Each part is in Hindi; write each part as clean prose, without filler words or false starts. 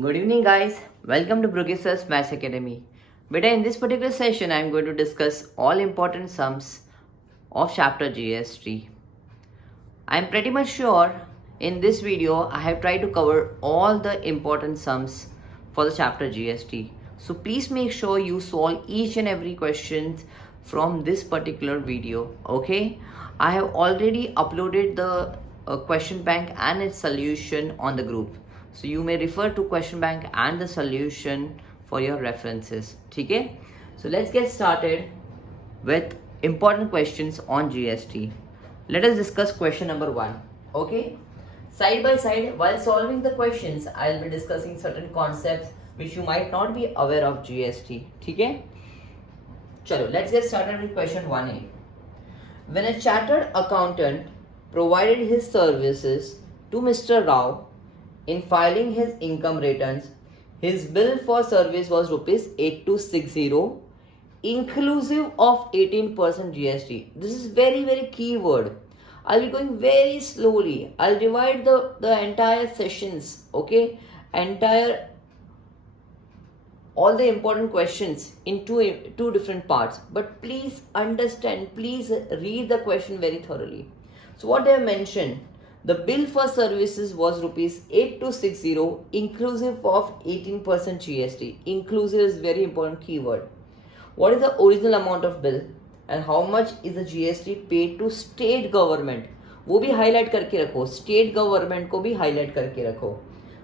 Good evening, guys. Welcome to Progressors Maths Academy. Beta, in this particular session, I am going to discuss all important sums of chapter GST. I am pretty much sure in this video I have tried to cover all the important sums for the chapter GST. So please make sure you solve each and every question from this particular video. Okay, I have already uploaded the question bank and its solution on the group. So you may refer to question bank and the solution for your references. Okay, so let's get started with important questions on GST. Let us discuss question number 1. Okay, side by side while solving the questions I'll be discussing certain concepts which you might not be aware of GST. Okay, chalo, let's get started with question 1A. When a chartered accountant provided his services to Mr. Rao in filing his income returns, his bill for service was rupees 8260 inclusive of 18% GST. This is very key word. I'll be going very slowly. I'll divide the entire sessions, okay, all the important questions into two different parts. But please understand, please read the question very thoroughly. So what they have mentioned, the bill for services was rupees 8260 inclusive of 18% GST. Inclusive is very important keyword. What is the original amount of bill and how much is the GST paid to state government? वो भी highlight करके रखो, state government को भी highlight करके रखो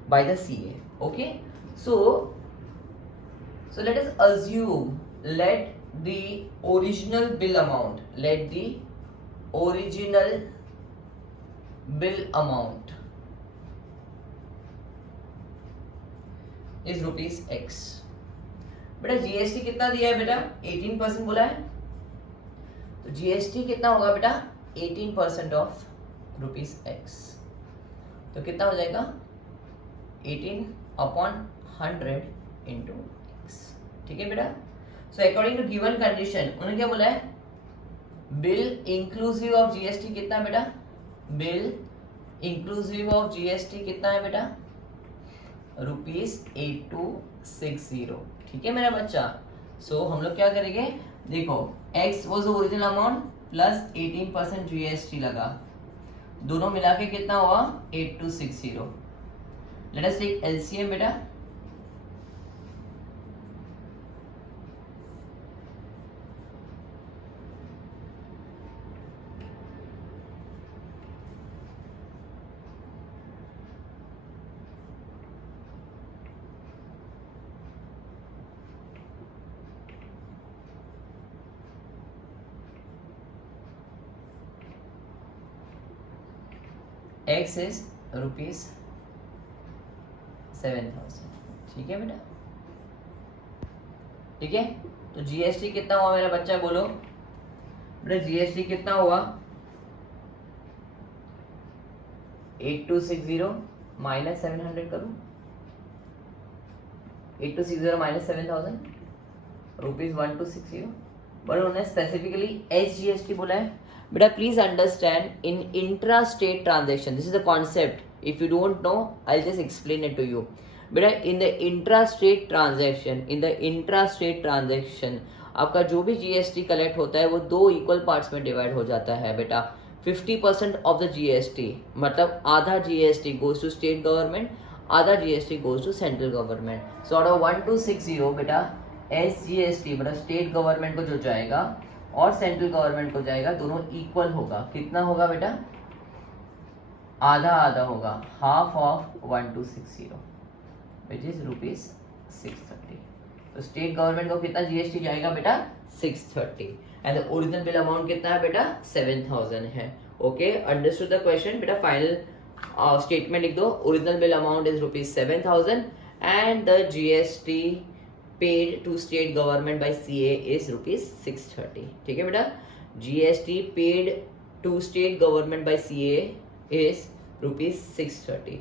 by the CA. Okay, so let us assume, let the original bill amount is rupees X. बेटा जीएसटी कितना दिया है बेटा? 18% बोला है, तो जीएसटी कितना होगा बेटा? 18% ऑफ रुपीज एक्स, तो कितना हो जाएगा? 18/100 इंटू एक्स. ठीक है बेटा. So according to given condition उन्होंने क्या बोला है? बिल इंक्लूसिव ऑफ जीएसटी कितना बेटा? बिल इंक्लूसिव ऑफ जीएसटी कितना है बेटा? रुपीज 8260. ठीक है मेरा बच्चा. सो हम लोग क्या करेंगे? देखो, x was original amount plus 18% GST लगा, दोनों मिला के कितना हुआ? 8260. लेट अस टेक एलसीएम बेटा. X is rupees 7000. ठीक है बेटा. ठीक है, तो जीएसटी कितना हुआ मेरा बच्चा? बोलो बेटा, जीएसटी कितना हुआ? 8260 माइनस 700 करो. 8260 माइनस 7000 रुपीज 1260. बट उन्होंने स्पेसिफिकली एसजीएसटी बोला है. बेटा please understand, in intra state transaction, this is the concept. If you don't know I just explain it to you. बेटा in the intra state transaction आपका जो भी जीएसटी कलेक्ट होता है वो दो इक्वल पार्ट्स में डिवाइड हो जाता है बेटा. 50% ऑफ द जीएसटी, मतलब आधा GST goes to state government, आधा GST goes to central government. So out of 1260 बेटा एसजीएसटी मतलब स्टेट गवर्नमेंट को जो जाएगा और सेंट्रल गवर्नमेंट को जाएगा, दोनों इक्वल होगा. कितना होगा बेटा? आधा आधा होगा, half of 1260 which is rupees 630. तो स्टेट गवर्नमेंट को कितना जीएसटी जाएगा बेटा? 630. And the original bill amount कितना है बेटा? 7000 है. Okay, understood the question. बेटा फाइनल स्टेटमेंट लिख दो. Original bill amount is rupees 7000 and the GST paid to state government by CA is rupees 630. ठीक है बेटा, GST paid to state government by CA is rupees 630.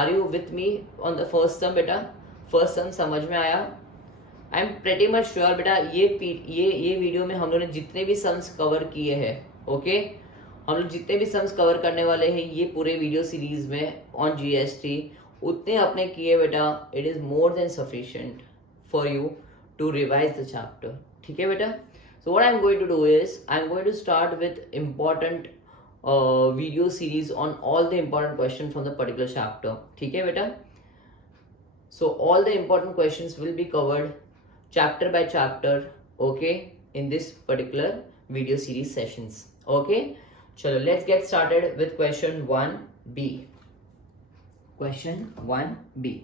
Are you with me on the first sum बेटा? फर्स्ट सम समझ में आया? I am pretty much sure बेटा ये वीडियो में हम लोगों ने जितने भी सम्स कवर किए हैं, ओके, हम लोग जितने भी सम्स कवर करने वाले हैं ये पूरे वीडियो सीरीज में ऑन जीएसटी, उतने अपने किए बेटा, it is more than sufficient for you to revise the chapter. ठीक है बेटा. So what I am going to do is I am going to start with important video series on all the important questions from the particular chapter. ठीक है बेटा. So all the important questions will be covered chapter by chapter, okay, in this particular video series sessions. Okay, chalo let's get started with question 1b. Question 1b.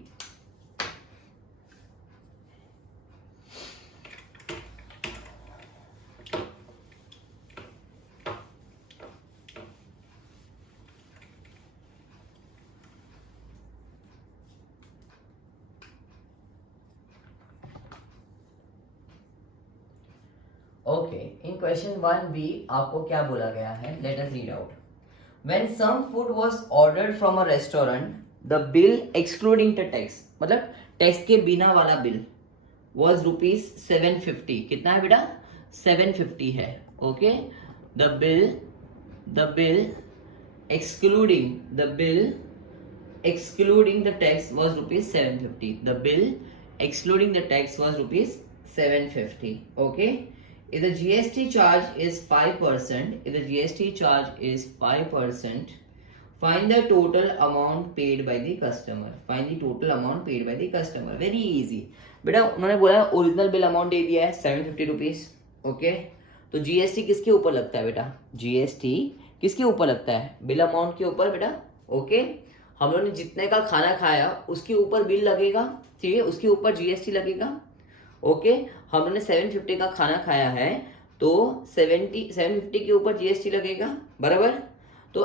Okay, in question 1b आपको क्या बोला गया है? Let us read out. When some food was ordered from a restaurant, the bill excluding the tax, मतलब टैक्स के बिना वाला बिल was rupees 750. कितना है बेटा? 750 है. Okay, the bill excluding the tax was rupees 750. The bill excluding the tax was rupees 750. Okay. If the GST charge is 5%, find the total amount paid by the customer. Very easy. बेटा उन्होंने बोला ओरिजिनल बिल अमाउंट दे दिया है 750 रुपीज. ओके, तो जीएसटी किसके ऊपर लगता है बेटा? जीएसटी किसके ऊपर लगता है? बिल अमाउंट के ऊपर बेटा. ओके, हम लोगों ने जितने का खाना खाया उसके ऊपर बिल लगेगा. ठीक है, उसके ऊपर जीएसटी लगेगा. ओके, हम लोगों ने 750 का खाना खाया है तो 750 के ऊपर जीएसटी लगेगा. बराबर. तो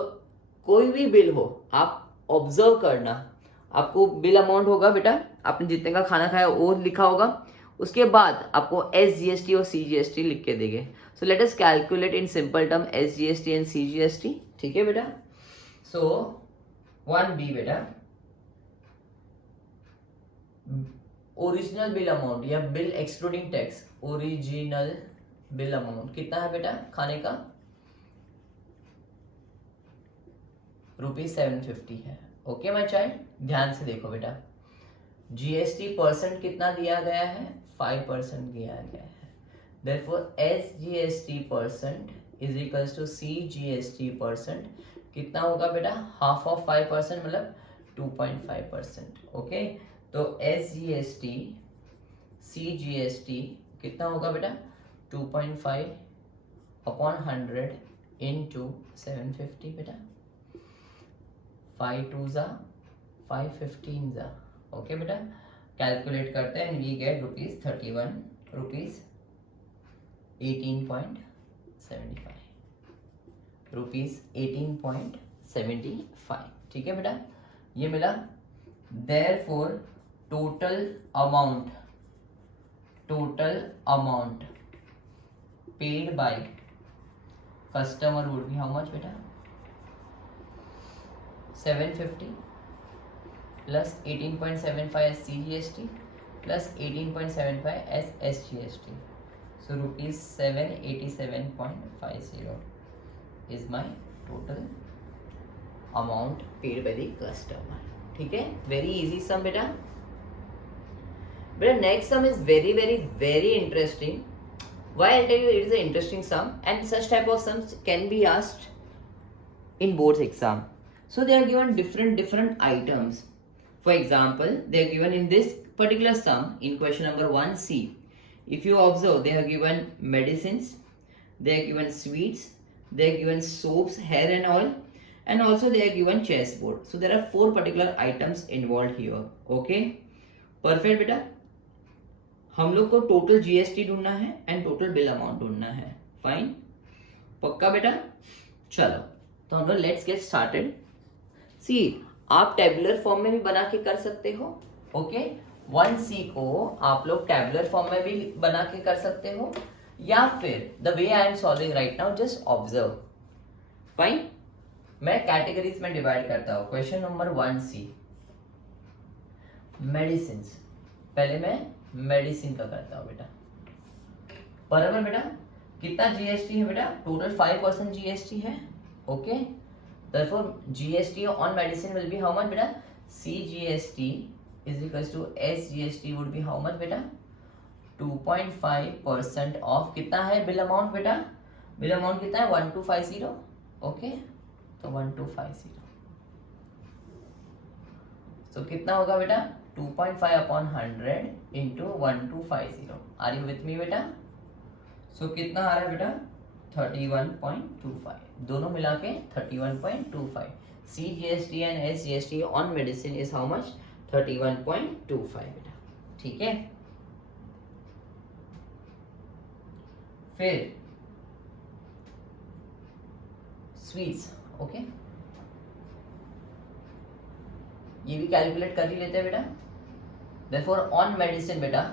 कोई भी बिल हो आप ऑब्जर्व करना, आपको बिल अमाउंट होगा बेटा, आपने जितने का खाना खाया वो लिखा होगा, उसके बाद आपको एसजीएसटी और सीजीएसटी लिख के देंगे. So let us calculate in simple term SGST and CGST. ठीक है बेटा. सो 1b बेटा, ओरिजिनल बिल अमाउंट या bill excluding tax, original bill amount कितना है बेटा खाने का? रुपीज 750 है. ओके माय चाइल्ड, ध्यान से देखो बेटा. जीएसटी परसेंट कितना दिया गया है? 5% दिया गया है. Therefore SGST percent is equals to CGST percent. कितना होगा बेटा? हाफ ऑफ 5% मतलब 2.5%. ओके, तो एसजीएसटी सीजीएसटी कितना होगा बेटा? 2.5 अपॉन 100 इंटू 750 बेटा. 5 2 जा 5 15 जा. ओके बेटा, कैलकुलेट करते हैं. We get rupees 31 rupees 18.75 rupees 18.75. ठीक है बेटा, ये मिला. Therefore total amount paid by customer would be how much beta? 750 plus 18.75 as CGST plus 18.75 as SGST. So rupees 787.50 is my total amount paid by the customer. ठीक है, very easy sum बेटा. But next sum is very interesting. Why? I'll tell you, it is an interesting sum, and such type of sums can be asked in boards exam. So they are given different items. For example, they are given in this particular sum in question number 1C. If you observe, they are given medicines, they are given sweets, they are given soaps, hair and oil, and also they are given chessboard. So there are 4 particular items involved here. Okay, perfect बेटा. हम लोग को टोटल जीएसटी ढूंढना है एंड टोटल बिल अमाउंट ढूंढना है. फाइन, पक्का बेटा. चलो तो हम लोग लेट्स गेट स्टार्टेड. सी, आप टेबुलर फॉर्म में भी बना के कर सकते हो. ओके, 1C को आप लोग टेबुलर फॉर्म में भी बना के कर सकते हो, या फिर the way I am solving right now, just observe. Fine, मैं कैटेगरीज में डिवाइड करता हूं. Question number 1C, medicine. पहले मैं मेडिसिन का करता हूं बेटा. बराबर बेटा. कितना जीएसटी है बेटा? टोटल 5% जीएसटी है. Okay, therefore GST on medicine will be how much बेटा? CGST is equals to SGST would be how much बेटा 2.5% ऑफ कितना है बिल अमाउंट बेटा, बिल अमाउंट कितना है 1250, ओके तो 1250 तो कितना होगा बेटा 2.5 upon 100 into 1250, are you with me बेटा। सो कितना आ रहा है बेटा 31.25, दोनों मिला के 31.25। CGST and SGST on medicine is how much 31.25 बेटा, ठीक है। फिर स्वीट्स, ओके ये भी कैलकुलेट कर ही लेते हैं बेटा। देयरफॉर ऑन मेडिसिन बेटा,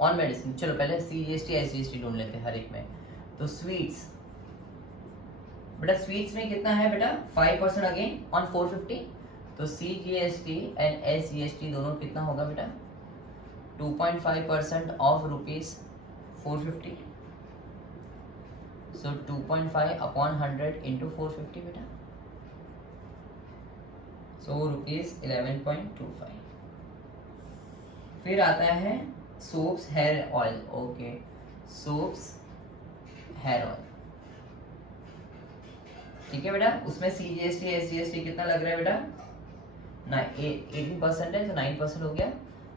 ऑन मेडिसिन चलो पहले CGST SGST ढूंढ लेते हैं हर एक में। तो स्वीट्स बेटा, स्वीट्स में कितना है बेटा 5% अगेन ऑन 450, तो CGST एंड SGST दोनों कितना होगा बेटा 2.5% of rupees 450, so 2.5 upon 100 into 450 बेटा, सो रुपीज 11.25। फिर आता है soaps hair oil, okay soaps hair oil, ठीक है बेटा। उसमें CGST SGST कितना लग रहा है बेटा 18% है, तो 9% हो गया।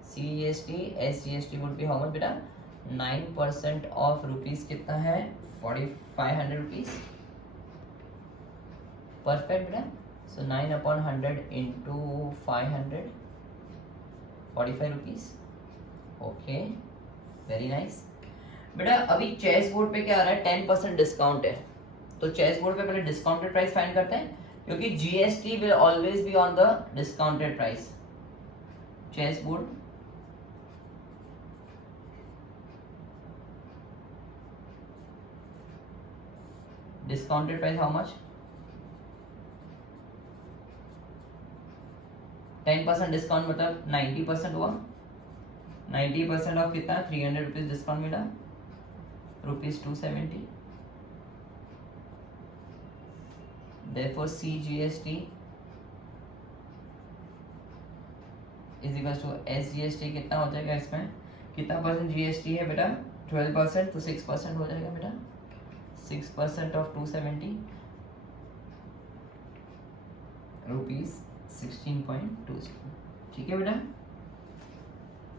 CGST SGST would be how much बेटा 9% ऑफ रुपीज कितना है 4500 रुपीज, परफेक्ट बेटा। सो 9 upon 100 into 500 45 rupees, okay very nice बेटा। अभी चेस बोर्ड पे क्या आ रहा है 10% डिस्काउंट है, तो चेस बोर्ड पे पहले डिस्काउंटेड प्राइस फाइंड करते हैं, क्योंकि GST will always be on the discounted price. Chess board discounted price how much 10% discount मतलब 90% हुआ, 90% ऑफ कितना 300 रुपीज डिस्काउंट मिला, rupees 270। Therefore CGST is equals to SGST कितना हो जाएगा, इसमें कितना परसेंट GST है बेटा 12%, तो 6% हो जाएगा बेटा, 6% ऑफ 270 रुपीज 16.20, ठीक है बेटा,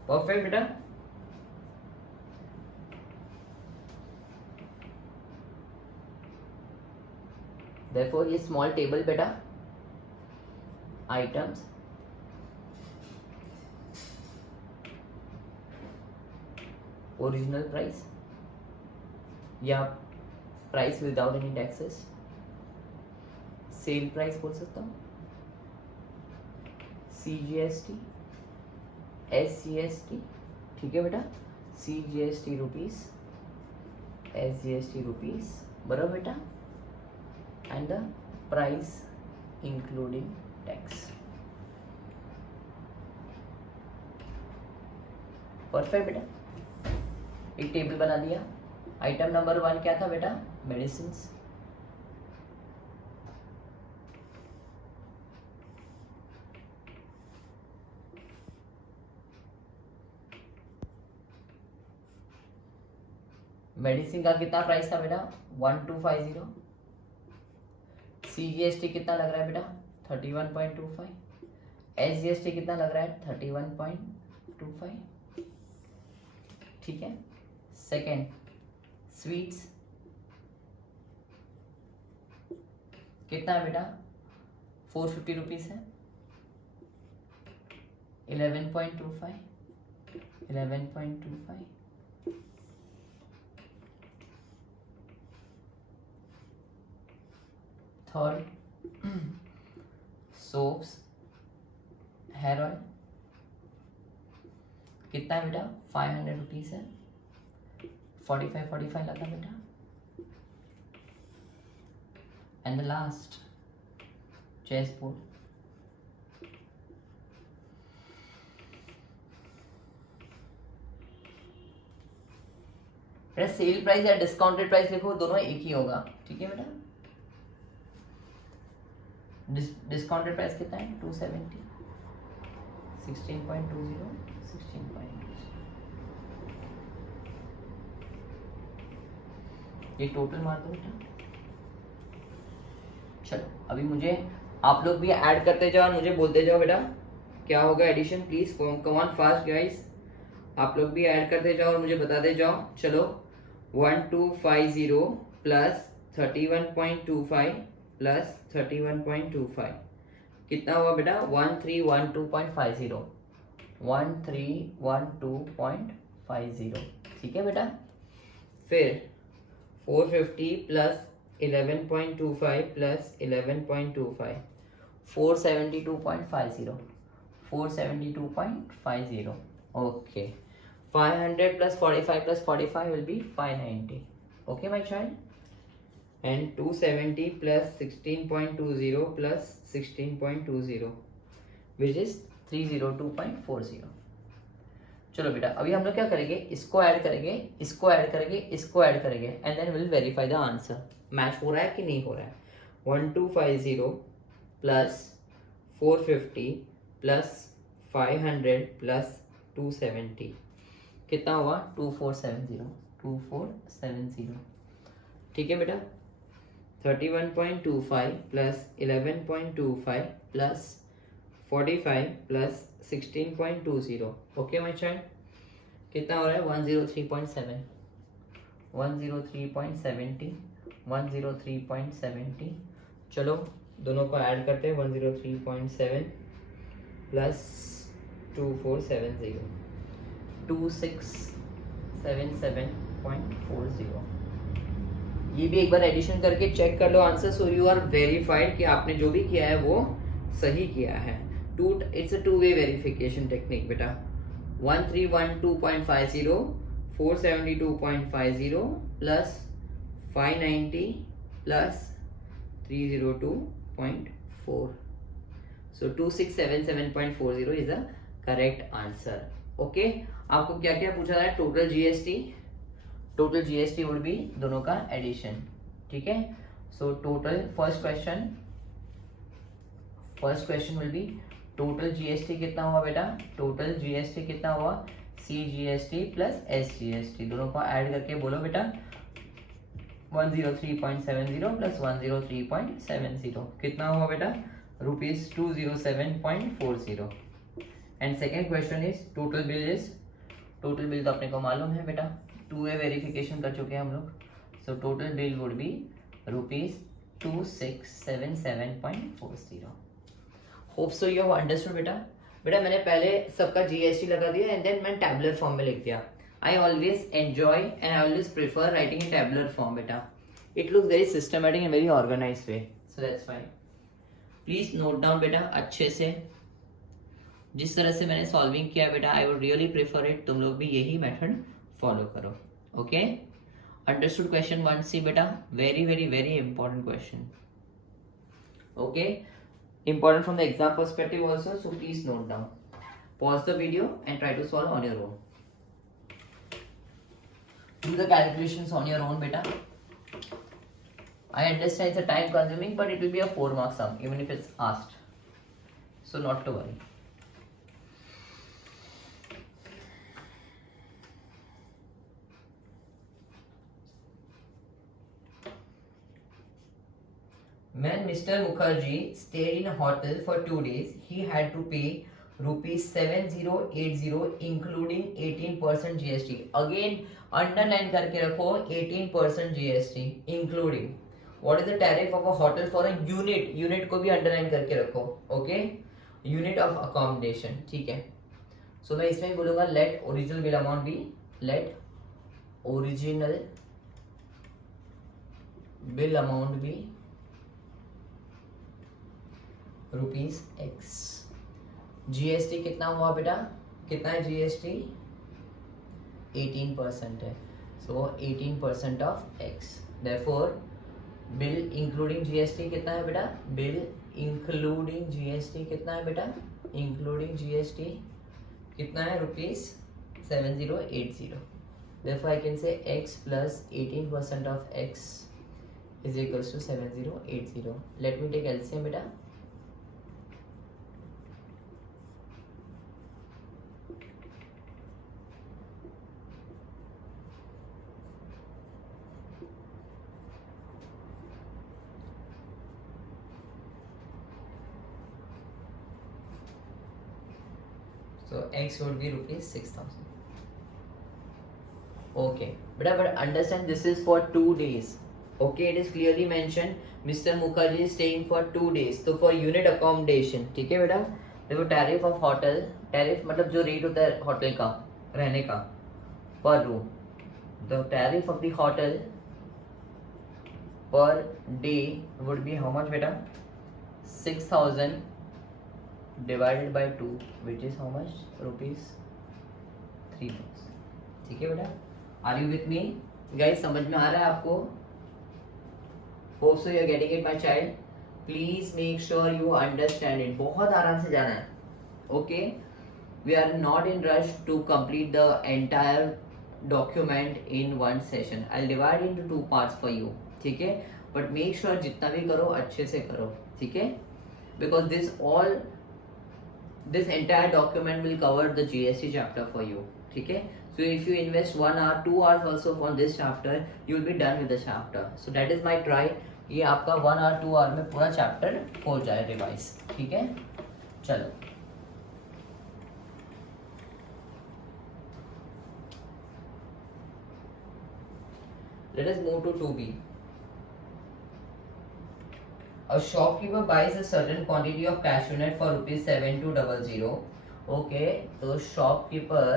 परफेक्ट बेटा। Therefore ये स्मॉल टेबल बेटा आइटम्स ओरिजिनल प्राइस या price without any taxes, sale price बोल सकता हूँ, CGST SGST, ठीक है बेटा। CGST रुपीज SGST रुपीज बराबर बेटा, and the price including tax, perfect बेटा। एक टेबल बना दिया। आइटम नंबर 1 क्या था बेटा मेडिसिन, मेडिसिन का कितना प्राइस था बेटा 1250, CGST कितना लग रहा है बेटा 31.25, SGST कितना लग रहा है 31.25, ठीक है। सेकेंड स्वीट्स कितना है बेटा 450 रुपीज है, 11.25 11.25। थर्ड सोप्स हेयर ऑयल कितना है बेटा 500 रुपीज है, 45 लगा बेटा। And the last chess board बेटा, सेल प्राइस या डिस्काउंटेड प्राइस लिखो दोनों एक ही होगा, ठीक है बेटा। डिस्काउंटेड प्राइस कितना है 270, 16.20 16.20 ये टोटल मार दो बेटा। चलो अभी मुझे आप लोग भी ऐड करते जाओ और मुझे बोलते जाओ बेटा क्या होगा addition. Please come on fast guys, आप लोग भी ऐड करते जाओ और मुझे बताते जाओ। चलो 1250 प्लस 31.25 प्लस 31.25 कितना हुआ बेटा 1312.50 1312.50 ठीक है बेटा। फिर 450 plus 11.25 plus 11.25 472.50 472.50 okay. 500 plus 45 plus 45 will be 590 okay my child, and 270 plus 16.20 plus 16.20 which is 302.40। चलो बेटा अभी हम लोग क्या करेंगे, इसको ऐड करेंगे, इसको ऐड करेंगे, इसको ऐड करेंगे and then will verify the answer match हो रहा है कि नहीं हो रहा है। 1250 प्लस 450 प्लस 500 प्लस 270 कितना हुआ 2470 ठीक है बेटा। 31.25 plus 11.25 plus 45 plus 16.20 okay my child कितना हो रहा है 103.7 103.70 103.70। चलो दोनों को ऐड करते हैं 103.7 प्लस 2470 2677.40। ये भी एक बार एडिशन करके चेक कर लो answer, so you are verified कि आपने जो भी किया है वो सही किया है। It's a two way verification technique बेटा। 1312.50 472.50 plus 590 plus 302.4 so 2677.40 is the correct answer okay. आपको क्या क्या पूछा था, टोटल जीएसटी वुड बी दोनों का एडिशन ठीक है। So total first question will be total GST कितना हुआ बेटा, टोटल जीएसटी कितना हुआ सीजीएसटी प्लस एसजीएसटी दोनों को ऐड करके बोलो बेटा 103.70 प्लस 103.70 कितना हुआ बेटा ₹207.40। And second question is total bill तो अपने को मालूम है बेटा, टू वे वेरिफिकेशन कर चुके हैं हम लोग। So total bill would be ₹2677.40। Hope so you have understood बेटा। मैंने पहले सबका जीएसटी लगा दिया एंड देन मैंने टैबुलर फॉर्म में लिख दिया। I always enjoy and I always prefer writing in tabular form बेटा, it looks very systematic and very organised way, so that's fine. Please note down बेटा अच्छे से, जिस तरह से मैंने सॉल्विंग किया बेटा I would really prefer it तुम लोग भी यही मेथड फॉलो करो ओके। अंडरस्टूड क्वेश्चन 1C बेटा, very very very important question okay, important from the exam perspective also, so please note down, pause the video and try to solve on your own, do the calculations on your own beta. I understand it's a time consuming but it will be a 4 mark sum even if it's asked, so not to worry. When Mr. Mukherjee stayed in a hotel for 2 days, he had to pay ₹7080 including 18% GST. Again, underline करके रखो 18% GST including. What is the tariff of a hotel for a unit? Unit को भी underline करके रखो, okay? Unit of accommodation, ठीक है? So मैं इसमें बोलूँगा let original bill amount be, let original bill amount be ₹X। GST कितना हुआ बेटा, कितना है जीएसटी 18% है, सो 18% of X, therefore bill including GST कितना है बेटा, बिल इंक्लूडिंग जीएसटी कितना है बेटा, इंक्लूडिंग जीएसटी कितना है ₹7080, therefore I can say X plus 18% of X is equals to 7080। Let me take LCM बेटा, So x would be rupees 6,000. Okay, but understand this is for 2 days. Okay, it is clearly mentioned Mr. Mukherjee is staying for 2 days. तो for unit accommodation, ठीक है बेटा, देखो टैरिफ ऑफ होटल, टैरिफ मतलब जो रेट होता है होटल का रहने का पर room, the tariff of the hotel per day would be how much बेटा, 6,000 divided by 2 which is how much rupees 3,000. ठीक है बेटा, are you with me guys? समझ में आ रहा है आपको? Hope so you are getting it my child. Please make sure you understand it. बहुत आराम से जाना है. Okay, we are not in rush to complete the entire document in one session. I divide into 2 parts for you. ठीक है, बट मेक श्योर जितना भी करो अच्छे से करो. ठीक है, because this entire document will cover the GST chapter for you. ठीक है, so if you invest 1 hour 2 hours also on this chapter, you will be done with the chapter. So that is my try. ये आपका 1 hour 2 hour में पूरा चैप्टर हो जाए रिवाइज. ठीक है, चलो let us move to 2B. A shopkeeper buys a certain quantity of cashew nut for rupees 7200. Okay, तो shopkeeper,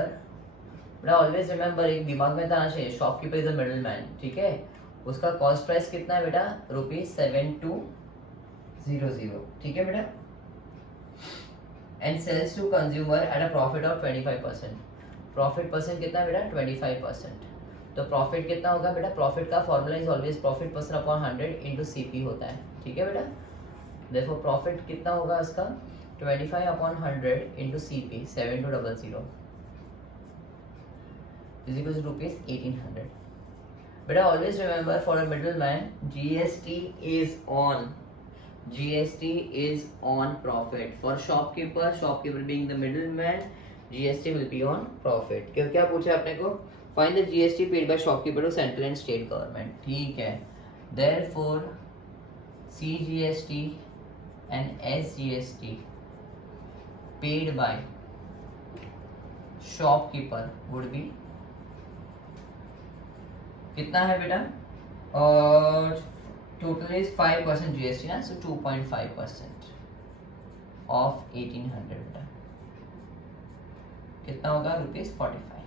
बड़ा ऑलवेज रिमेम्बर, एक दिमाग में आना चाहिए, shopkeeper is a middle man. ठीक है, उसका कॉस्ट प्राइस कितना है बेटा, रुपीज 7200. ठीक है बेटा, and sells to consumer at a profit of 25%. Profit percent कितना है बेटा, 25%. तो प्रॉफिट कितना होगा बेटा, प्रॉफिट का formula is always profit percent upon 100 into CP होता है. ठीक है बेटा, देखो प्रॉफिट कितना होगा उसका, 25 upon 100 into CP 7200 is equal to rupees 1800. बेटा always remember, for a middle man GST is on profit. For shopkeeper being the middle man, GST will be on profit. क्यों, क्या पूछा आपने को, find the GST paid by shopkeeper to central and state government. ठीक है, therefore CGST and SGST paid by shopkeeper would be कितना है बेटा, और टोटल इज 5% GST ना, सो 2.5% ऑफ 1800 बेटा कितना होगा, रुपीज 45.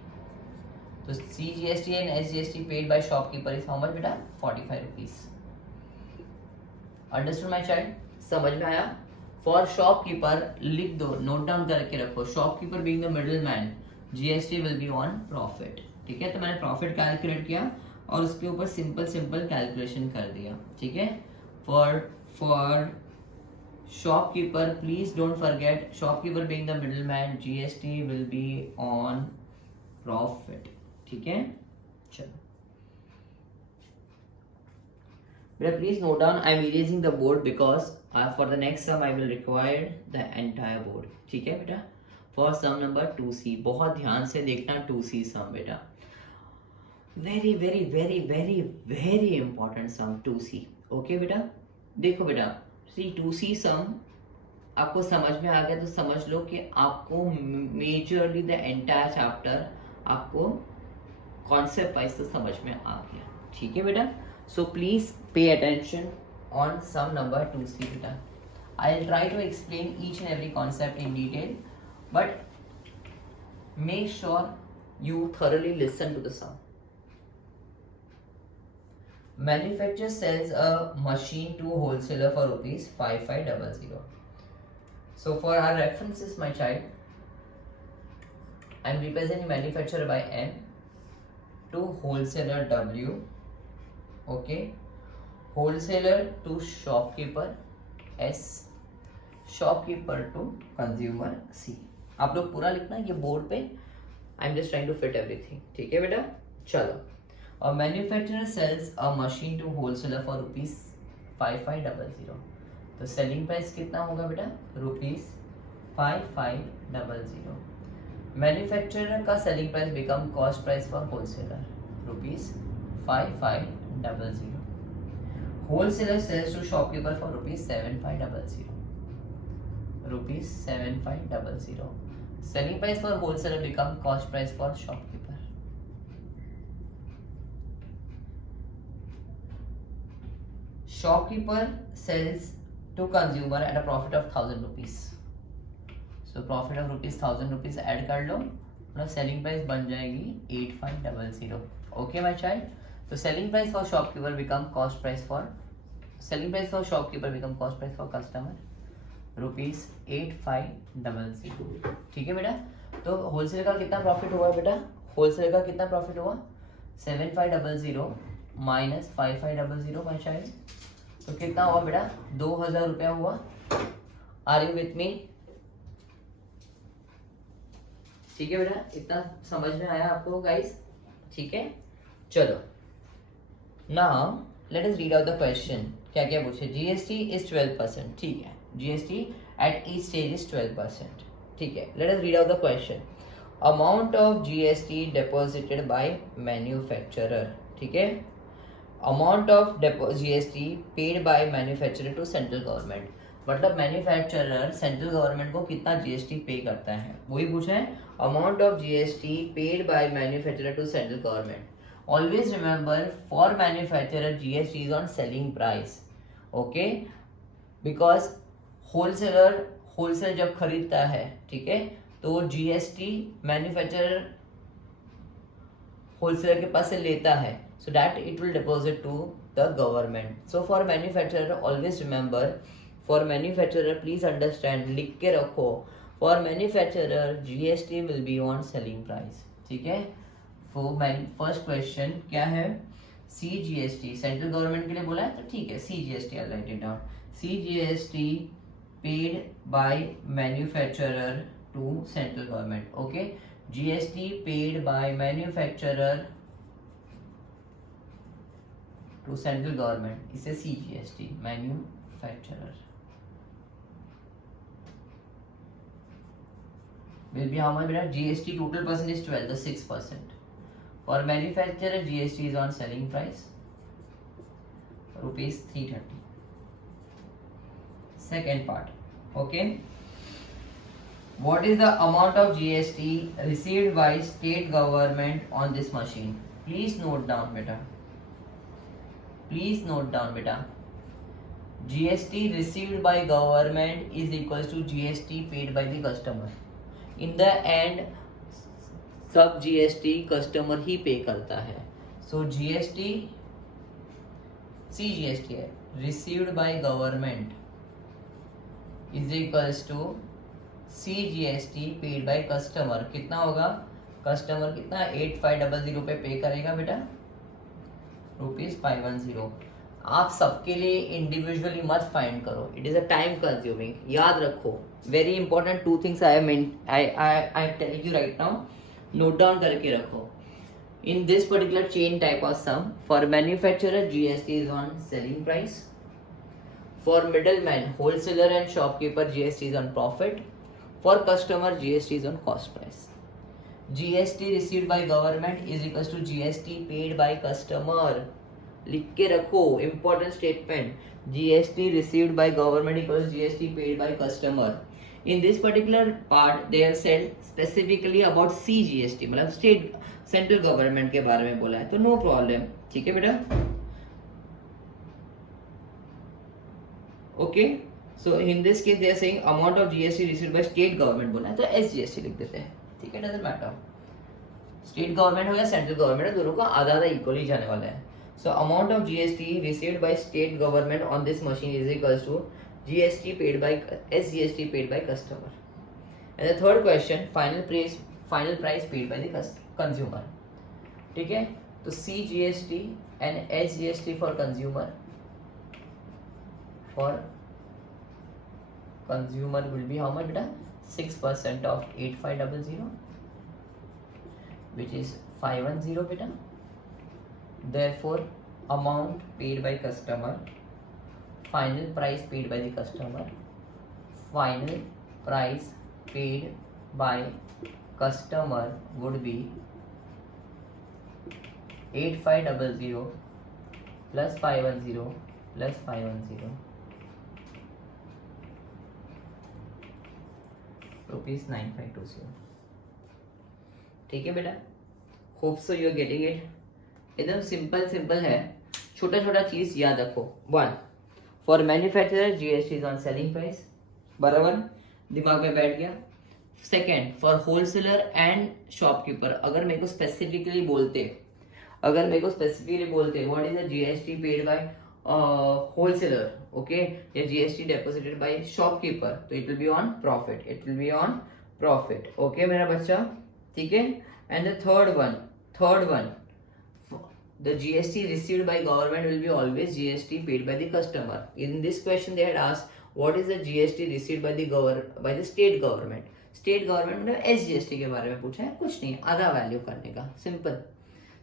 तो CGST and SGST paid by shopkeeper is how much बेटा, 45 रुपीज. अंडरस्टूड माई चाइल्ड, समझ में आया? फॉर शॉपकीपर लिख दो, नोट डाउन करके रखो, shopkeeper being the middle man, GST will be on profit. ठीक है, तो मैंने प्रॉफिट कैलकुलेट किया और उसके ऊपर सिंपल कैलकुलेशन कर दिया. ठीक है, for shopkeeper please don't forget, shopkeeper being the middle man, GST will be on profit. ठीक है, चलो बेटा please note down. I am erasing the board because for the next sum I will require the entire board. ठीक है बेटा, फॉर सम नंबर 2C बहुत ध्यान से देखना. 2C सम बेटा very very very very very important sum 2C. Okay बेटा, देखो बेटा, 2C सम आपको समझ में आ गया तो समझ लो कि आपको मेजरली द एंटायर चैप्टर आपको कॉन्सेप्ट वाइज तो समझ में आ गया. ठीक है बेटा, so please pay attention on sum number 2C beta. I'll try to explain each and every concept in detail, but make sure you thoroughly listen to the sum. Manufacturer sells a machine to wholesaler for rupees 5500. So for our references, my child, I'm representing manufacturer by M to wholesaler W. Okay, wholesaler to shopkeeper S, shopkeeper to consumer C. आप लोग पूरा लिखना है ये बोर्ड पे. I am just trying to fit everything. ठीक है बेटा, चलो. और manufacturer sells a machine to wholesaler for rupees 5500. तो सेलिंग प्राइस कितना होगा बेटा, रुपीज 5500. मैन्युफैक्चरर का selling price become cost price for wholesaler, rupees 5500. Wholesaler sells to shopkeeper for rupees 7500. Rupees 7500. selling price for wholesaler become cost price for shopkeeper. Shopkeeper sells to consumer at a profit of 1000 rupees. So profit of rupees 1000 rupees add कर लो, मतलब सेलिंग प्राइस बन जाएगी 8500. Okay my child. तो selling price for shopkeeper become cost price for customer rupees 8500. ठीक है बेटा. तो होलसेल का कितना प्रॉफिट हुआ बेटा? होलसेल का कितना प्रॉफिट हुआ? 7500 माइनस 5500 माय चाइल्ड. तो कितना हुआ बेटा? 2000 रुपया हुआ. Are you with me? ठीक है बेटा, इतना समझ में आया आपको गाइस? ठीक है, चलो now let us read out the question. क्या क्या पूछे? GST is 12%. ठीक है, GST at each stage is 12%. ठीक है, let us read out the question. Amount of GST deposited by manufacturer. ठीक है, amount of GST paid by manufacturer to central government. मतलब मैन्युफैक्चरर सेंट्रल गवर्नमेंट को कितना जीएसटी पे करता है, वही पूछा है. Amount of GST paid by manufacturer to central government. Always remember for manufacturer GST is on selling price. Okay, because wholesaler जब खरीदता है, ठीक है, तो जीएसटी मैन्युफैक्चरर होलसेलर के पास से लेता है, so that it will deposit to the government. So for manufacturer always remember, for manufacturer please understand, लिख के रखो, for manufacturer GST will be on selling price. ठीक है. फर्स्ट क्वेश्चन क्या है? CGST सेंट्रल गवर्नमेंट के लिए बोला है, तो ठीक है, CGST I'll write it down. CGST paid by manufacturer to central government. Okay, GST paid by manufacturer to central government, इसे CGST manufacturer will be how much बेटा? GST total percent is 12, the 6%. For manufacturer GST is on selling price rupees 330. Second part. Okay, what is the amount of GST received by state government on this machine? Please note down beta. Please note down beta. GST received by government is equals to GST paid by the customer. In the end सब GST कस्टमर ही पे करता है. सो GST CGST है, received by government is equals to CGST paid by customer. कितना होगा? कस्टमर कितना 8500 पे पे करेगा बेटा? रुपीज 510. आप सबके लिए इंडिविजुअली मत फाइंड करो, it is a time consuming. याद रखो, very important 2 things I tell you right now. Note down करके रखो. In this particular chain type of sum, for manufacturer GST is on selling price. For middleman wholesaler and shopkeeper GST is on profit. For customer GST is on cost price. GST received by government is equals to GST paid by customer. लिख के रखो, important statement. GST received by government equals GST paid by customer. In this particular part they have said specifically about CGST, मतलब स्टेट सेंट्रल गवर्नमेंट के बारे में बोला है, तो नो प्रॉब्लम. ठीक है बेटा. Okay, so in this case they are saying amount of GST received by state government बोला है, तो एसजीएसटी लिख देते हैं. ठीक है, डजंट मैटर स्टेट गवर्नमेंट हो या सेंट्रल गवर्नमेंट, दोनों का आधा आधा इक्वली जाने वाला है. So amount of GST received by state government on this machine is equals to GST paid by SGST paid by customer. And the third question, final price paid by the consumer. ठीक है, तो CGST and SGST for consumer will be how much beta? 6% of 8500, which is 510 beta. Therefore amount paid by customer, final price paid by the customer, final price paid by customer would be 8500 plus 510 plus 510. ₹9520। ठीक है बेटा, hope so you are getting it. एकदम सिंपल सिंपल है, छोटा छोटा चीज याद रखो। 1 for manufacturer GST on selling price, बराबर दिमाग में बैठ गया। Second for wholesaler and shopkeeper, अगर मेरे को स्पेसिफिकली बोलते what is the GST paid by wholesaler, okay, या जीएसटी डेपोजिटेड बाय शॉपकीपर, तो it will be on profit, okay मेरा बच्चा, ठीक है। And the third one the GST received by government will be always GST paid by the customer. In this question they had asked what is the GST received by the state government. State government मतलब SGST के बारे में पूछा है, कुछ नहीं, आधा वैल्यू करने का, simple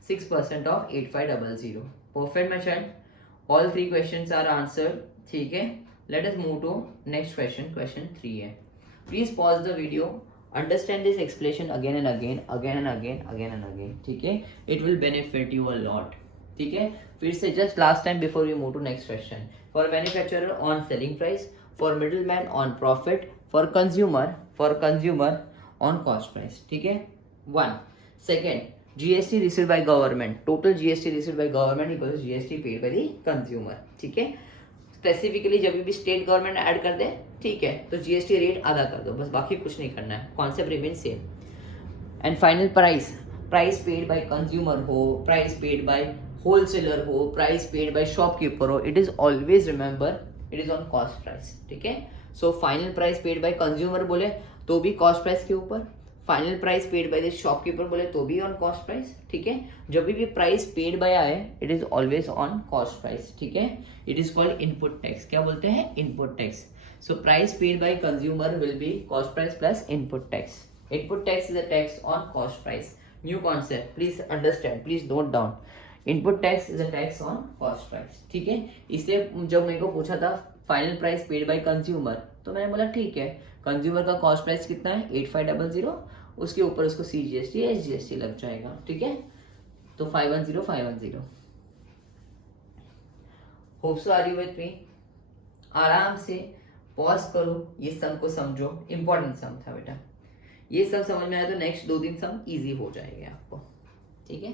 6% of 8500। Perfect my child, all 3 questions are answered, ठीक है। Let us move to next question, question 3 है। Please pause the video, understand this explanation again and again, ठीक है, it will benefit you a lot, ठीक है। फिर से just last time before we move to next question, for manufacturer on selling price, for middleman on profit, for consumer on cost price, ठीक है। 1 second, GST received by government, total GST received by government equals GST paid by the consumer, ठीक है। स्पेसिफिकली जब भी स्टेट गवर्नमेंट ऐड कर दे, ठीक है, तो जीएसटी रेट आधा कर दो, बस बाकी कुछ नहीं करना है, concept remain same. And final price paid by consumer हो, प्राइस पेड बाय होलसेलर हो, प्राइस पेड बाय शॉपकीपर हो, it is always remember it is on cost price, ठीक है। So final price paid by consumer बोले तो भी कॉस्ट प्राइस के ऊपर, final price paid by the shopkeeper बोले तो भी ऑन कॉस्ट प्राइस, ठीक है। जब भी प्राइस पेड बाय आए it is always on cost price, ठीक है। It is called input tax, क्या बोलते हैं, input tax. So price paid by consumer will be cost price plus input tax. Input tax is a tax on cost price, new concept, please understand, please note down. Input tax is a tax on cost price, ठीक है। इसलिए जब मेरे को पूछा था final price paid by consumer, तो मैंने बोला ठीक है, कंज्यूमर का कॉस्ट प्राइस कितना है 8500, उसके ऊपर उसको CGST SGST लग जाएगा, ठीक है। तो 510। Hope so are you with me. आराम से पॉज करो, ये सम को समझो, इंपॉर्टेंट सम था बेटा, ये सब समझ में आया तो नेक्स्ट 2 दिन सम इजी हो जाएंगे आपको, ठीक है।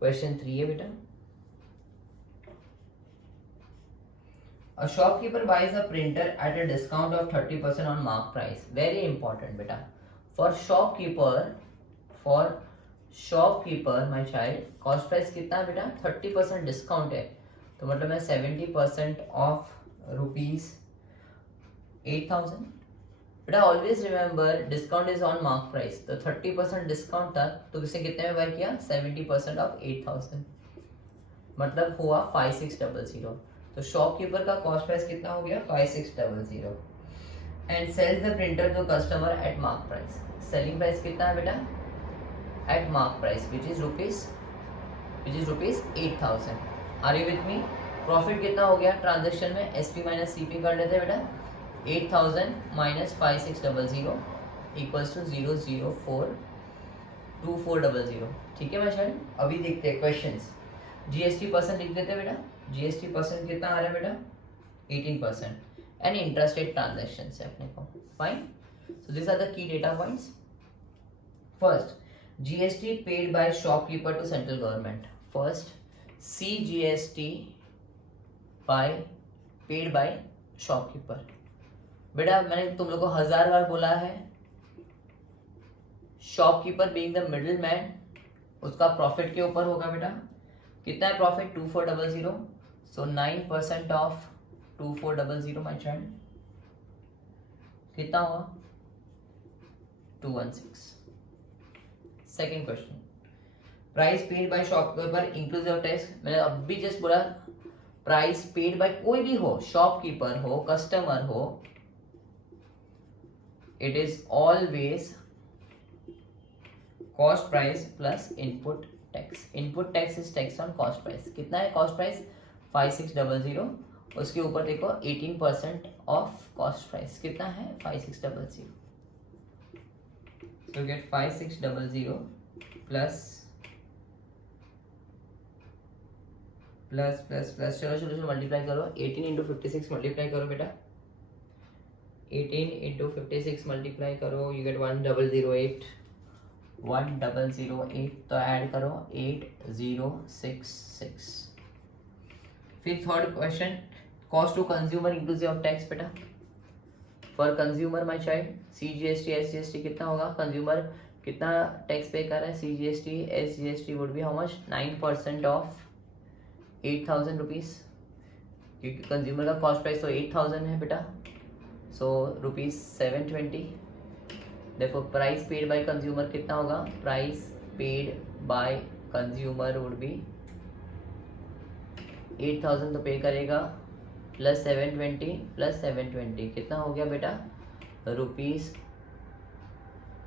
क्वेश्चन 3 है बेटा, a shopkeeper buys a printer at a discount of 30% on mark price, very important बेटा। for shopkeeper my child, cost price कितना है बेटा, 30% डिस्काउंट है, तो मतलब मैं 70% ऑफ ₹8000 बेटा। Always remember discount is on mark price, तो 30% डिस्काउंट था, तो इसे कितने में बाय किया, 70% ऑफ 8000, मतलब हुआ 5600। तो शॉपकीपर का कॉस्ट प्राइस कितना हो गया 5600, and sells the printer to customer at mark price. Selling price कितना है बेटा, at mark price which is rupees 8000। Are you with me. Profit कितना हो गया ट्रांजेक्शन में, SP माइनस CP कर लेते बेटा, 8000 माइनस 5600 इक्वल्स टू 0042400, ठीक है मैं शायद। अभी देखते हैं क्वेश्चंस। GST परसेंट लिख देते बेटा, GST परसेंट कितना आ रहा है बेटा 18%, एंड इंटरेस्टेड ट्रांजेक्शन है अपने को, fine. So this are the key data points. First, GST paid by shopkeeper to central government. First, CGST paid by shopkeeper. बेटा मैंने तुम लोग को 1000 बार बोला है, shopkeeper being the middle man, उसका प्रॉफिट के ऊपर होगा बेटा। कितना है profit 2400, so 9% of 2400 my child कितना होगा 216। Second question, price paid by shopkeeper inclusive tax. मैंने अभी जस्ट बोला प्राइस पेड बाय कोई भी हो, शॉपकीपर हो, कस्टमर हो, it is always cost price plus input tax. Input tax is tax on cost price. कितना है cost price 5600, उसके ऊपर देखो 18% ऑफ cost price कितना है 5600, so get 5600 plus plus plus plus, चलो चलो चलो मल्टीप्लाई करो, 18 इंटू 56 मल्टीप्लाई करो बेटा, 18 इंटू 56 मल्टीप्लाई करो, यू गेट 1008, 1008, तो ऐड करो 8066। फिर third question, cost to consumer inclusive of tax बेटा, for consumer my child, CGST SGST कितना होगा, कंज्यूमर कितना टैक्स पे कर रहा है, CGST SGST would be how much, 9% of 8000 rupees, क्योंकि कंज्यूमर का कॉस्ट प्राइस तो 8000 है बेटा, सो रुपीज 720, देखो प्राइस पेड बाय कंज्यूमर कितना होगा, price paid by consumer would be 8000 तो पे करेगा, प्लस 720 प्लस 720 कितना हो गया बेटा, रुपीज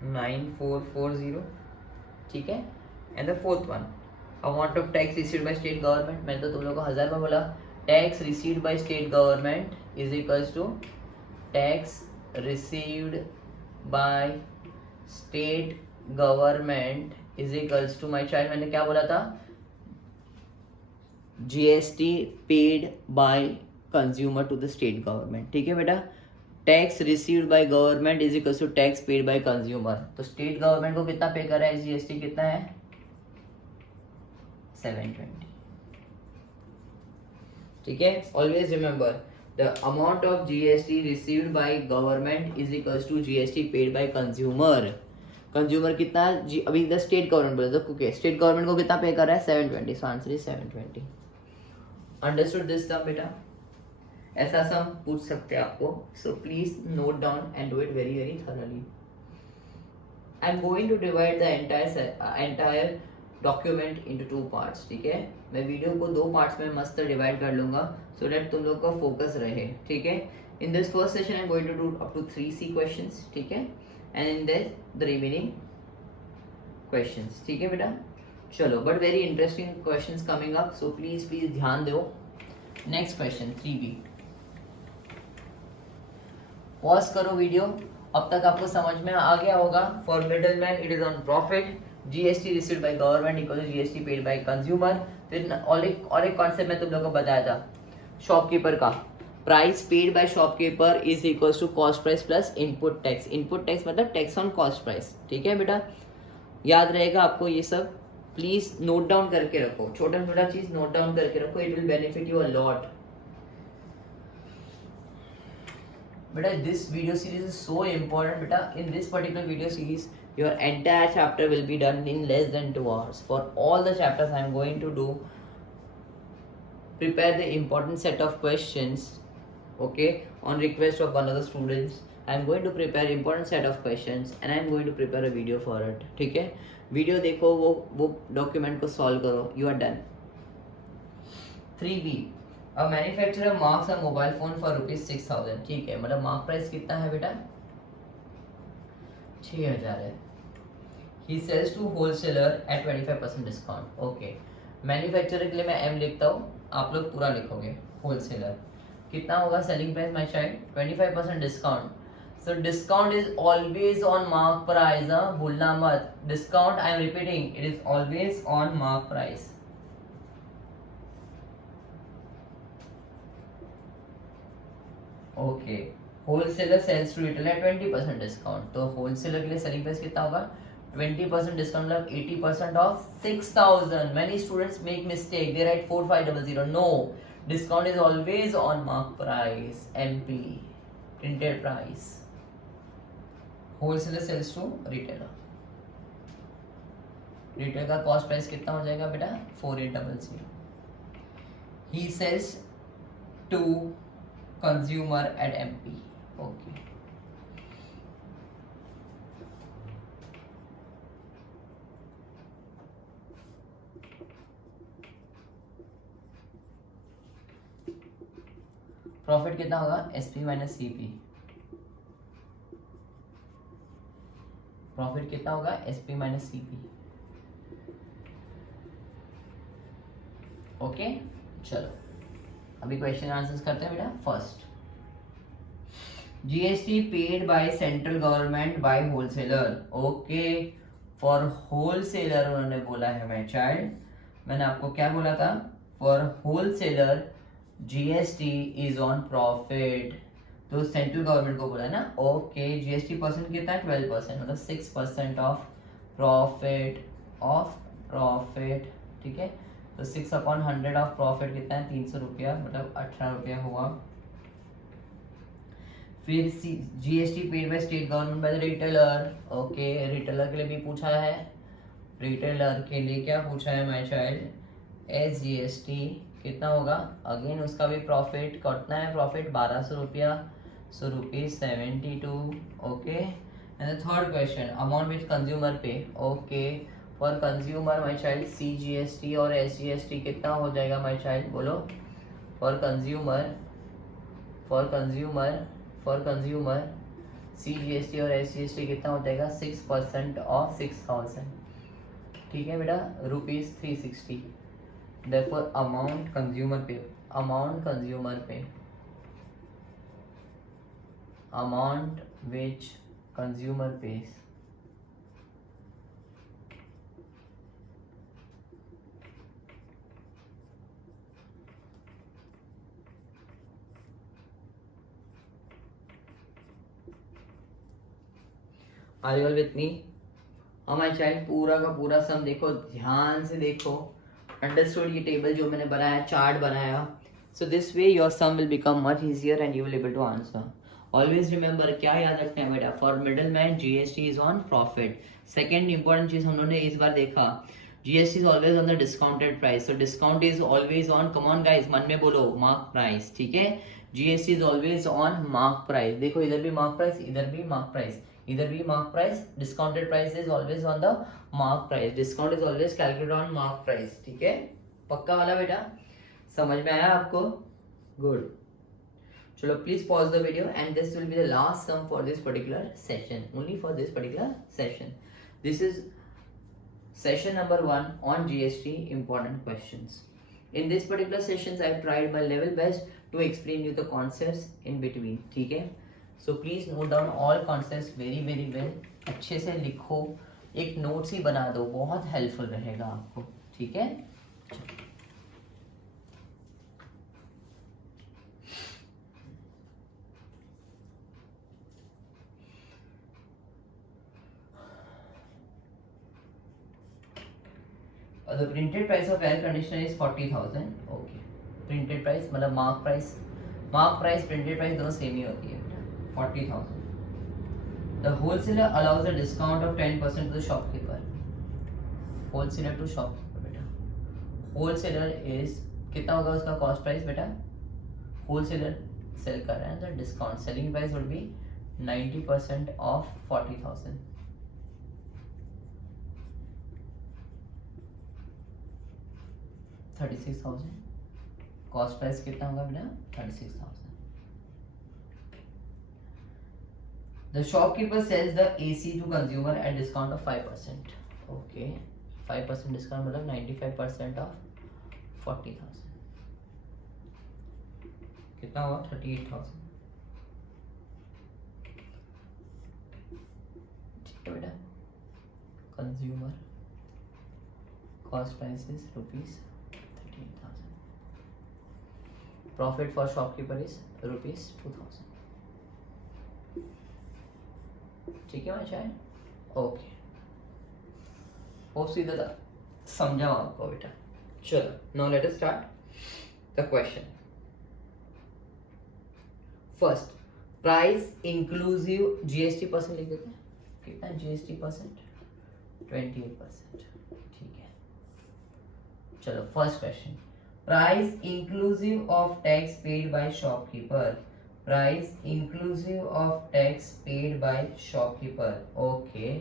9440, ठीक है। And the fourth one, amount of tax received by state government, मैंने तो तुम लोगों को 1000 में बोला, tax received by state government is equals to tax received by state government is equals to my child, मैंने क्या बोला था, GST paid by consumer to the state government, ठीक है बेटा। Tax received by government is equal to tax paid by consumer, तो स्टेट गवर्नमेंट को कितना पे कर रहा है, GST कितना है 720, ठीक है। Always remember the amount of GST received by government is equal to GST paid by consumer, consumer कितना अभी द स्टेट गवर्नमेंट बोले तो ओके, स्टेट गवर्नमेंट को कितना पे कर रहा है 720, so answer is 720। Understood this sum बेटा, ऐसा सम पूछ सकते हैं आपको, so please note down and do it very very thoroughly. I am going to divide the entire document into 2 parts, ठीक है। मैं वीडियो को 2 पार्ट्स में मस्त डिवाइड कर लूंगा सो दैट तुम लोग का फोकस रहे, ठीक है। In this first session I am going to do up to 3C questions, ठीक है, and in this the remaining questions, ठीक है बेटा। चलो, but very interesting questions coming up, so please please ध्यान दो। नेक्स्ट क्वेश्चन 3B, पॉज करो वीडियो, अब तक आपको समझ में आ गया होगा। For middle man it is on profit, GST received by government equal to GST paid by consumer. फिर और एक कॉन्सेप्ट मैं तुम लोगों को बताया था शॉपकीपर का, price paid by shopkeeper is equal to cost price plus input tax, input tax मतलब टैक्स ऑन कॉस्ट प्राइस, ठीक है बेटा। याद रहेगा आपको ये सब, प्लीज नोट डाउन करके रखो, छोटा छोटा चीज नोट डाउन करके रखो, it will benefit you a lot beta. This video series is so important beta. In this particular video series your entire chapter will be done in less than 2 hours. For all the chapters I am going to do, prepare the important set of questions, okay, on request of one of the students. I am going to prepare important set of questions and I am going to prepare a video for it, ठीक है। वीडियो देखो, वो डॉक्यूमेंट को सॉल्व करो, you are done. 3B, A manufacturer marks a mobile phone for ₹6000, ठीक है, मतलब मार्क प्राइस कितना है बेटा 6000 है। He sells to wholesaler at 25% discount, okay. Manufacturer के लिए मैं M लिखता हूँ, आप लोग पूरा लिखोगे, होलसेलर कितना होगा selling price my child 25% discount, so discount is always on mark price, भूलना मत, discount I am repeating it is always on mark price. Okay, wholesaler sells to retailer 20% discount, तो होलसेलर के लिए सेलिंग प्राइस कितना होगा 20% डिस्काउंट मतलब 80% of 6000। Many students make mistake, they write 4500, no, discount is always on mark price, MP, printed price. Wholesaler sells to retailer, retail का कॉस्ट प्राइस कितना हो जाएगा बेटा 4800। He sells to consumer at MP, okay. Profit कितना होगा SP माइनस CP, प्रॉफिट कितना होगा SP माइनस CP, ओके। चलो अभी क्वेश्चन आंसर्स करते हैं बेटा। First, GST paid bye central government by wholesaler, okay. For wholesaler उन्होंने बोला है माय चाइल्ड, मैंने आपको क्या बोला था for wholesaler GST is on profit, तो सेंट्रल गवर्नमेंट को बोला है ना, ओके जीएसटी परसेंट कितना है 12%, मतलब 6% ऑफ प्रॉफिट, ठीक है। तो 6/100 ऑफ प्रॉफिट कितना है 300 रुपया, मतलब 18 रुपया हुआ। फिर GST paid bye state government by the retailer, okay retailer के लिए भी पूछा है, रिटेलर के लिए क्या पूछा है माय चाइल्ड, एस जीएसटी कितना होगा, अगेन उसका भी प्रॉफिट कितना है, प्रॉफिट 1200 रुपया, so rupees 72, okay. And the third question amount which consumer pay, okay for consumer my child C GST और एस जीएसटी कितना हो जाएगा माय चाइल्ड, बोलो। फॉर कंज्यूमर सी जीएसटी और एस जीएसटी कितना हो जाएगा 6% ऑफ 6000, ठीक है बेटा, rupees 360। Therefore amount consumer pay amount which consumer pays, are you all with me? हमारे चाइल्ड पूरा का पूरा सम देखो, ध्यान से देखो, अंडरस्टूड, ये टेबल जो मैंने बनाया, चार्ट बनाया, so this way your sum will become much easier and you will able to answer. Always remember, क्या याद रखना है बेटा, for middle man GST is on profit. Second important चीज हम लोगों ने इस बार देखा, GST is always on the discounted price, so discount is always on, come on guys मन में बोलो, मार्क प्राइस, ठीक है। GST is always on mark price, देखो इधर भी मार्क प्राइस, इधर भी मार्क प्राइस, इधर भी mark price, discounted price is always on the mark price, discount is always calculated on mark price, ठीक है। पक्का वाला बेटा, समझ में आया आपको? गुड। चलो please pause the video and this will be the last sum for this particular session, only for this particular session. This is session number 1 on GST important questions. In this particular sessions I have tried my level best to explain you the concepts in between, ठीक है। So please note down all concepts very very well, अच्छे से लिखो, एक नोट्स ही बना दो, बहुत हेल्पफुल रहेगा आपको, ठीक है। The printed price of air conditioner is 40,000, okay। printed price मतलब मार्क प्राइस प्रिंटेड प्राइस दोनों सेम ही होती है, 40,000। The wholesaler allows a discount of 10% to the shopkeeper, wholesaler to shopkeeper बेटा, wholesaler is कितना होगा उसका कॉस्ट प्राइस बेटा, wholesaler सेल कर रहा है, तो discount selling price would be 90% of 40,000, 36,000, cost price कितना होगा बेटा 36,000। The shopkeeper sells the AC to consumer at discount of 5%, okay 5% discount मतलब 95% ऑफ 40,000, कितना हुआ 38,000, ठीक है बेटा। Consumer cost price is rupees 38,000, profit for shopkeeper is rupees 2,000, ठीक है मैं ओके, होप सीधा समझा आपको बेटा। चलो now let us start the question. First, price inclusive GST percent लिख देते हैं, कितना जीएसटी परसेंट 28%, ठीक है। चलो first question, price inclusive of tax paid by shopkeeper, price inclusive of tax paid by shopkeeper, okay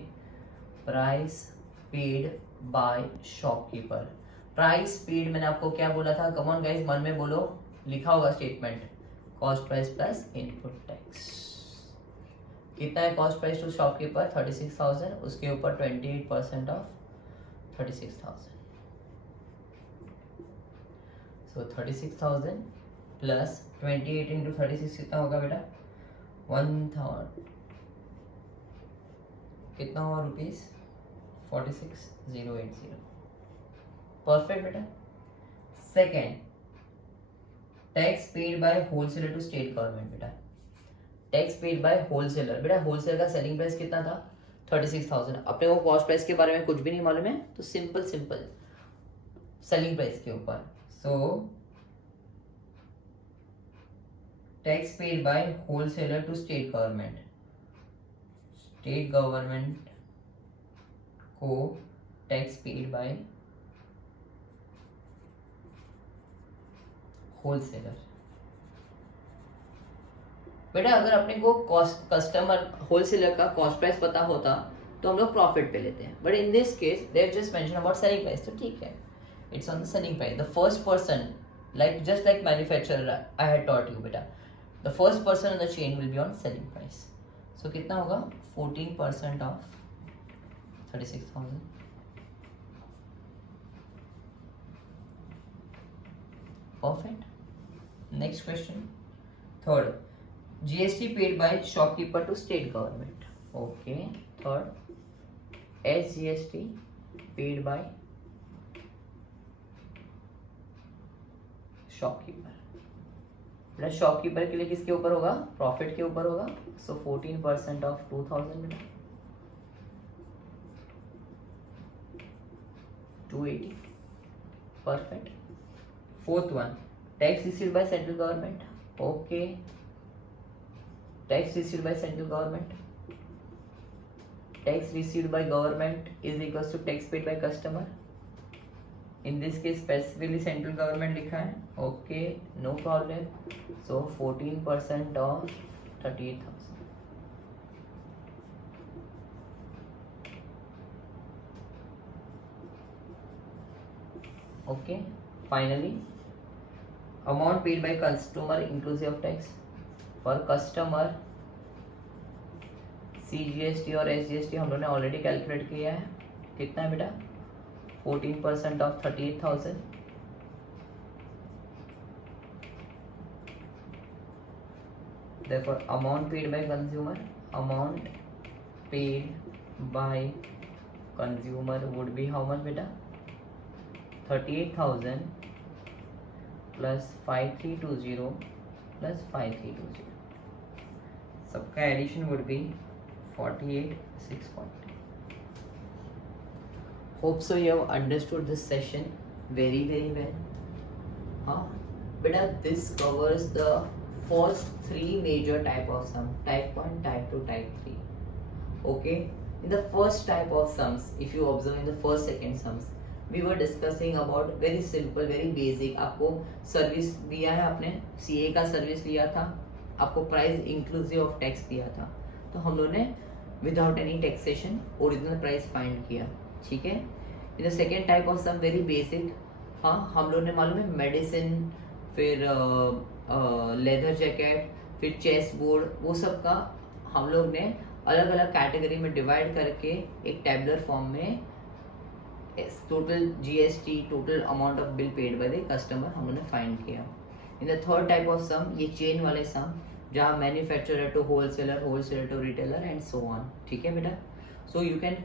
price paid by shopkeeper. Price paid मैंने आपको क्या बोला था, कम ऑन गाइस मन में बोलो, लिखा होगा statement, cost price plus input tax, कितना है कॉस्ट प्राइस टू शॉपकीपर 36,000, उसके ऊपर 28% ऑफ 36,000, सो 36,000 प्लस 28 इंटू 36 कितना होगा बेटा 1,000, कितना हुआ रुपीज 46,080, परफेक्ट बेटा। Second, tax paid by wholesaler to state government. बेटा टैक्स पेड बाय होलसेलर, बेटा होलसेलर का सेलिंग प्राइस कितना था 36,000। अपने को कॉस्ट प्राइस के बारे में कुछ भी नहीं मालूम है, तो सिंपल सिंपल सेलिंग प्राइस के ऊपर, so tax paid by wholesaler to state government, state government को टैक्स पेड बाय होलसेलर। बेटा अगर अपने को कस्टमर होलसेलर का कॉस्ट प्राइस पता होता तो हम लोग प्रॉफिट पे लेते हैं, but in this case they just mention about selling price, तो ठीक है, it's on the selling price. The first person, like just like manufacturer I had taught you बेटा, the first person in the chain will be on selling price. So कितना होगा 14% of 36,000। Perfect. Next question. Third, GST paid by shopkeeper to state government. Okay. Third, SGST paid by shopkeeper. बेटा शॉपकीपर के लिए किसके ऊपर होगा, प्रॉफिट के ऊपर होगा, सो 14% ऑफ 2000 बेटा 280। Perfect. Fourth one, tax received by central government. Okay, tax received by central government, tax received by government is equal to tax paid by customer. In this case specifically central government लिखा है, okay no problem. So 14% of 38,000। Okay, finally amount paid by customer inclusive of tax. For customer CGST और SGST हम लोगों ने ऑलरेडी कैलकुलेट किया है, कितना है बेटा 14% of 38,000। Therefore, amount paid by consumer, amount paid by consumer would be how much beta? 38,000 plus 5320 plus 5320. सबका addition would be 48,640. Hope so you have understood this session very well. Beta this covers the first three major type of sum, type 1, type 2, type 3. Okay, in the first type of sums, if you observe in the first second sums, we were discussing about very simple, very basic. आपको सर्विस दिया है, आपने CA का सर्विस लिया था, आपको प्राइस इंक्लूसिव ऑफ टैक्स दिया था, तो हम लोगों ने without any taxation original price find किया, ठीक है। In the second type of sum very basic, हाँ हम लोग ने मालूम है मेडिसिन, फिर लेदर जैकेट, फिर चेस बोर्ड, वो सब का हम लोग ने अलग अलग कैटेगरी में डिवाइड करके एक टैबुलर फॉर्म में total GST, total amount of bill paid by the customer हम लोग ने फाइंड किया। In the third type of sum, ये चेन वाले सम, जहाँ manufacturer to wholesaler, wholesaler to retailer and so on, ठीक है बेटा। So you can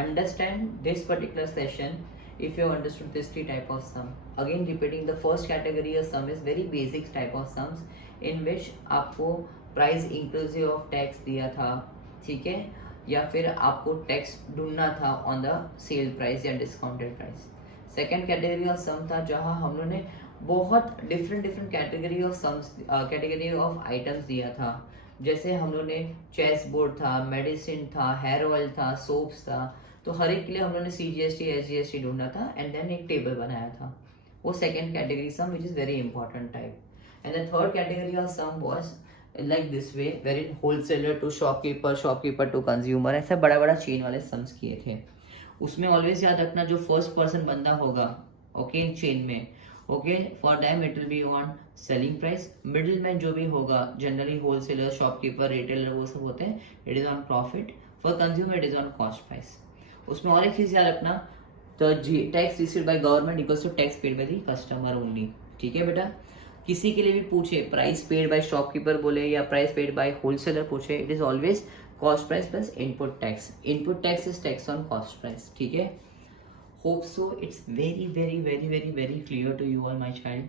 understand this particular session if you have understood this three type of sum. Again repeating, the first category of sum is very basic type of sums in which आपको price inclusive of tax दिया था, ठीक है, या फिर आपको टैक्स ढूंढना था on the sale price या discounted price. Second category of sum था जहाँ हम लोगों ने बहुत different category of sums, category of items दिया था, जैसे हम लोग ने चेस बोर्ड था, मेडिसिन था, हेयर ऑयल था, सोप्स था, तो हर एक के लिए हम लोग ने CGST, SGST ढूंढा था एंड देन एक टेबल बनाया था, वो second category sum which is very important type. And the third category of sum was like this way, very wholesaler to shopkeeper, shopkeeper to consumer, ऐसा बड़ा बड़ा चेन वाले सम्स किए थे। उसमें ऑलवेज याद रखना जो फर्स्ट पर्सन बंदा होगा, ओके, इन चेन में, okay, for them it will be on selling price. Middle man जो भी होगा, जनरली होलसेलर, शॉपकीपर, रिटेलर, वो सब होते हैं, it is on profit. For consumer it is on cost price. उसमें और एक चीज याद रखना, तो tax received by government equals to tax paid by the customer only, ठीक है बेटा। किसी के लिए भी पूछे प्राइस पेड बाय शॉपकीपर बोले या प्राइस पेड बाय होलसेलर पूछे, it is always cost price plus input tax. Input tax is tax on cost price, ठीक है। Hope so. It's very clear to you all, my child.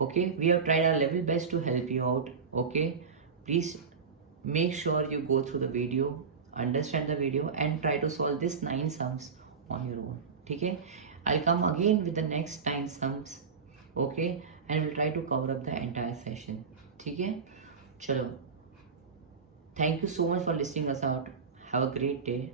Okay, we have tried our level best to help you out. Okay, please make sure you go through the video, understand the video, and try to solve this 9 sums on your own. Okay, I'll come again with the next 9 sums. Okay, and we'll try to cover up the entire session. Okay, chalo. Thank you so much for listening us out. Have a great day.